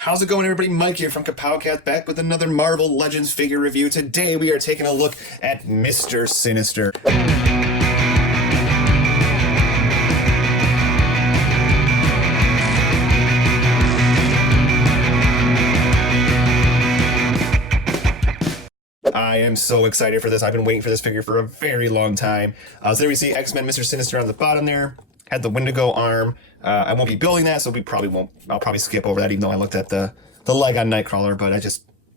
How's it going, everybody? Mike here from Kapowcast, back with another Marvel Legends figure review. Today we are taking a look at Mister Sinister. I am so excited for this. I've been waiting for this figure for a very long time. So there we see X-Men Mister Sinister on the bottom there. Had the Windigo arm. I won't be building that, so we probably won't. I'll probably skip over that, even though I looked at the leg on Nightcrawler, but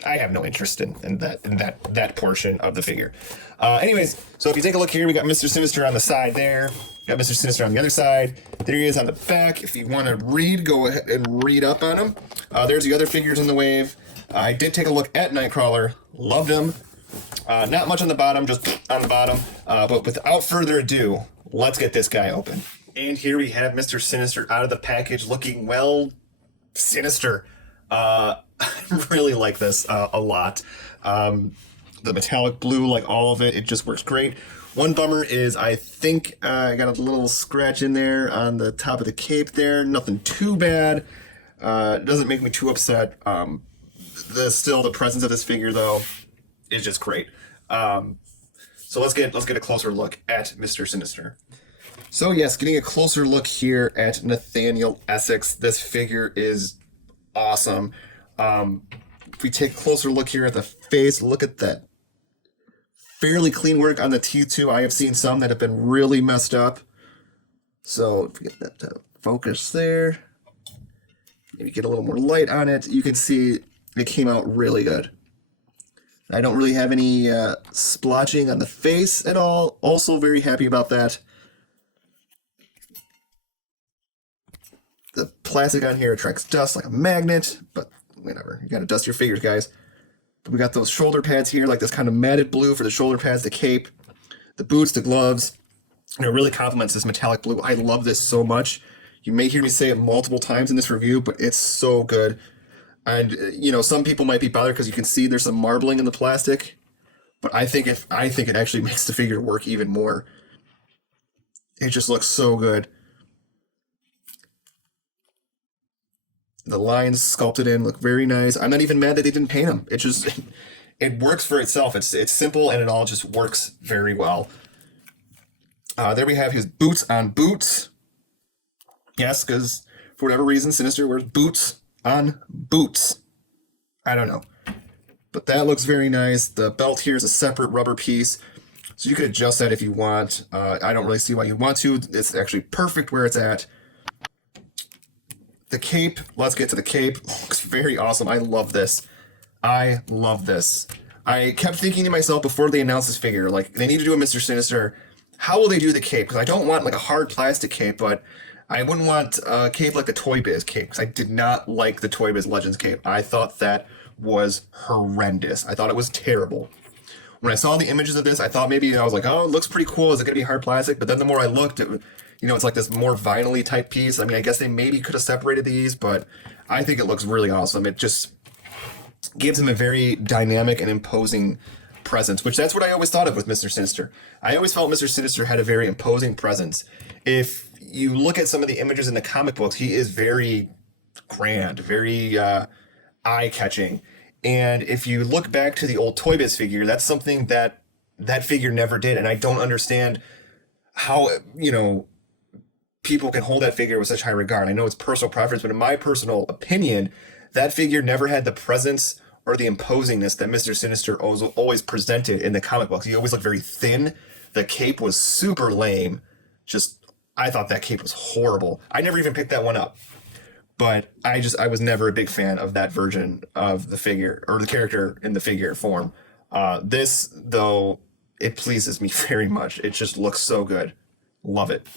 I have no interest in that portion of the figure. Anyways, so if you take a look here, we got Mister Sinister on the side there. Got Mister Sinister on the other side. There he is on the back. If you want to read, go ahead and read up on him. There's the other figures in the wave. I did take a look at Nightcrawler. Loved him. Not much on the bottom, just on the bottom. But without further ado, let's get this guy open. And here we have Mister Sinister out of the package, looking, well, sinister. I really like this a lot. The metallic blue, like all of it, it just works great. One bummer is I think I got a little scratch in there on the top of the cape there. Nothing too bad. It doesn't make me too upset. Still, the presence of this figure, though, is just great. So let's get a closer look at Mister Sinister. So yes, getting a closer look here at Nathaniel Essex. This figure is awesome. If we take a closer look here at the face, look at that fairly clean work on the teeth too. I have seen some that have been really messed up. So if we get that to focus there, maybe get a little more light on it, you can see it came out really good. I don't really have any splotching on the face at all. Also very happy about that. The plastic on here attracts dust like a magnet, but whatever. You gotta dust your figures, guys. But we got those shoulder pads here, like this kind of matted blue for the shoulder pads, the cape, the boots, the gloves. And it really complements this metallic blue. I love this so much. You may hear me say it multiple times in this review, but it's so good. And, some people might be bothered because you can see there's some marbling in the plastic. But I think it actually makes the figure work even more. It just looks so good. The lines sculpted in look very nice. I'm not even mad that they didn't paint them. It works for itself. It's simple and it all just works very well. There we have his boots on boots. Yes, because for whatever reason, Sinister wears boots on boots. I don't know. But that looks very nice. The belt here is a separate rubber piece. So you could adjust that if you want. I don't really see why you'd want to. It's actually perfect where it's at. The cape, let's get to the cape. Looks very awesome. I love this. I love this. I kept thinking to myself before they announced this figure, like, they need to do a Mister Sinister. How will they do the cape? Because I don't want like a hard plastic cape, but I wouldn't want a cape like the Toy Biz cape, because I did not like the Toy Biz Legends cape. I thought that was horrendous. I thought it was terrible. When I saw the images of this, I thought maybe, I was like, oh, it looks pretty cool. Is it going to be hard plastic? But then the more I looked, it's like this more vinyl-y type piece. I mean, I guess they maybe could have separated these, but I think it looks really awesome. It just gives him a very dynamic and imposing presence, which that's what I always thought of with Mister Sinister. I always felt Mister Sinister had a very imposing presence. If you look at some of the images in the comic books, he is very grand, very eye-catching. And if you look back to the old Toy Biz figure, that's something that figure never did. And I don't understand how, people can hold that figure with such high regard. I know it's personal preference, but in my personal opinion, that figure never had the presence or the imposingness that Mister Sinister always presented in the comic books. He always looked very thin. The cape was super lame. I thought that cape was horrible. I never even picked that one up. But I was never a big fan of that version of the figure, or the character in the figure form. This, though, it pleases me very much. It just looks so good. Love it.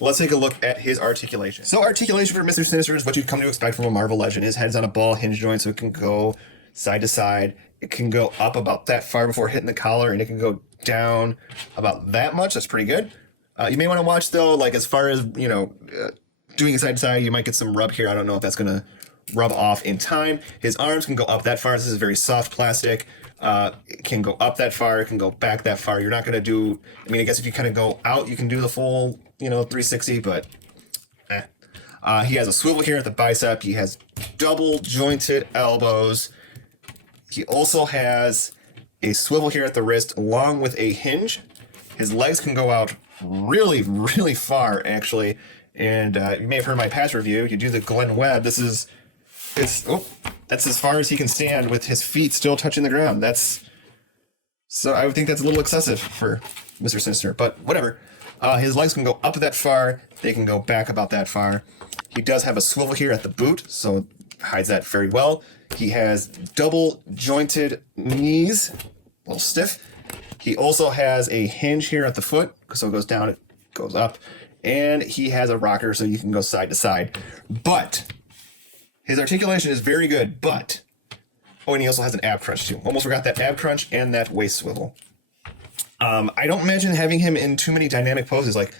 Let's take a look at his articulation. So articulation for Mister Sinister is what you'd come to expect from a Marvel Legend. His head's on a ball hinge joint, so it can go side to side. It can go up about that far before hitting the collar, and it can go down about that much. That's pretty good. You may want to watch, though, like as far as, doing it side to side, you might get some rub here. I don't know if that's going to rub off in time. His arms can go up that far. This is very soft plastic. It can go up that far. It can go back that far. You're not going to do, I guess if you kind of go out, you can do the full, 360, but He has a swivel here at the bicep. He has double jointed elbows. He also has a swivel here at the wrist along with a hinge. His legs can go out really, really far, actually. And you may have heard my patch review. You do the Glen Webb. That's as far as he can stand with his feet still touching the ground. So I would think that's a little excessive for Mister Sinister, but whatever. His legs can go up that far. They can go back about that far. He does have a swivel here at the boot, so hides that very well. He has double jointed knees, a little stiff. He also has a hinge here at the foot, so it goes down, it goes up. And he has a rocker, so you can go side to side. But his articulation is very good, oh, and he also has an ab crunch too. Almost forgot that ab crunch and that waist swivel. I don't imagine having him in too many dynamic poses. Like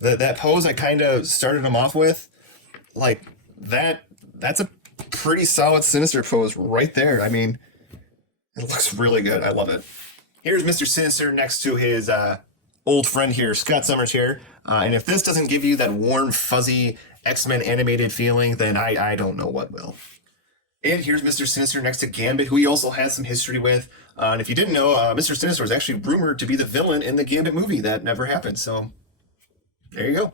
that pose I kind of started him off with, like that's a pretty solid Sinister pose right there. I mean, it looks really good. I love it. Here's Mister Sinister next to his old friend here, Scott Summers here. And if this doesn't give you that warm, fuzzy X-Men animated feeling, then I don't know what will. And here's Mister Sinister next to Gambit, who he also has some history with. And if you didn't know, Mister Sinister was actually rumored to be the villain in the Gambit movie. That never happened, so there you go.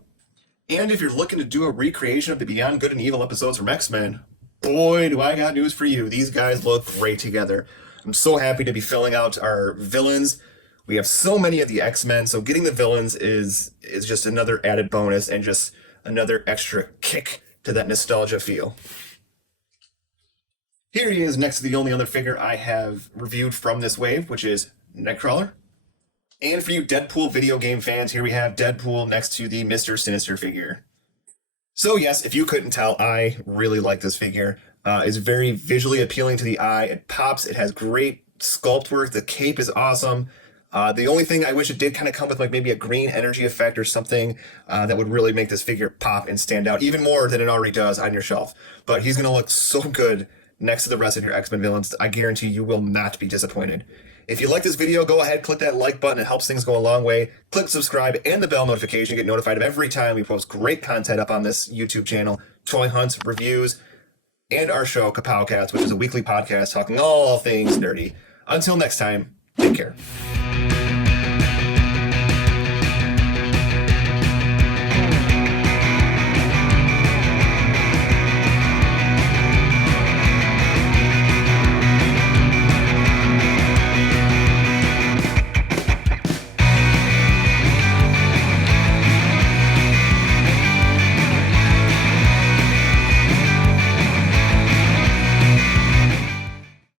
And if you're looking to do a recreation of the Beyond Good and Evil episodes from X-Men, boy, do I got news for you. These guys look great together. I'm so happy to be filling out our villains. We have so many of the X-Men, so getting the villains is just another added bonus and just another extra kick to that nostalgia feel. Here he is next to the only other figure I have reviewed from this wave, which is Nightcrawler. And for you Deadpool video game fans, here we have Deadpool next to the Mister Sinister figure. So yes, if you couldn't tell, I really like this figure. It's very visually appealing to the eye. It pops. It has great sculpt work. The cape is awesome. The only thing I wish it did kind of come with like maybe a green energy effect or something that would really make this figure pop and stand out even more than it already does on your shelf. But he's going to look so good next to the rest of your X-Men villains. I guarantee you will not be disappointed. If you like this video, go ahead, click that like button. It helps things go a long way. Click subscribe and the bell notification. Get notified of every time we post great content up on this YouTube channel. Toy hunts, reviews, and our show, Kapowcast, which is a weekly podcast talking all things nerdy. Until next time, take care.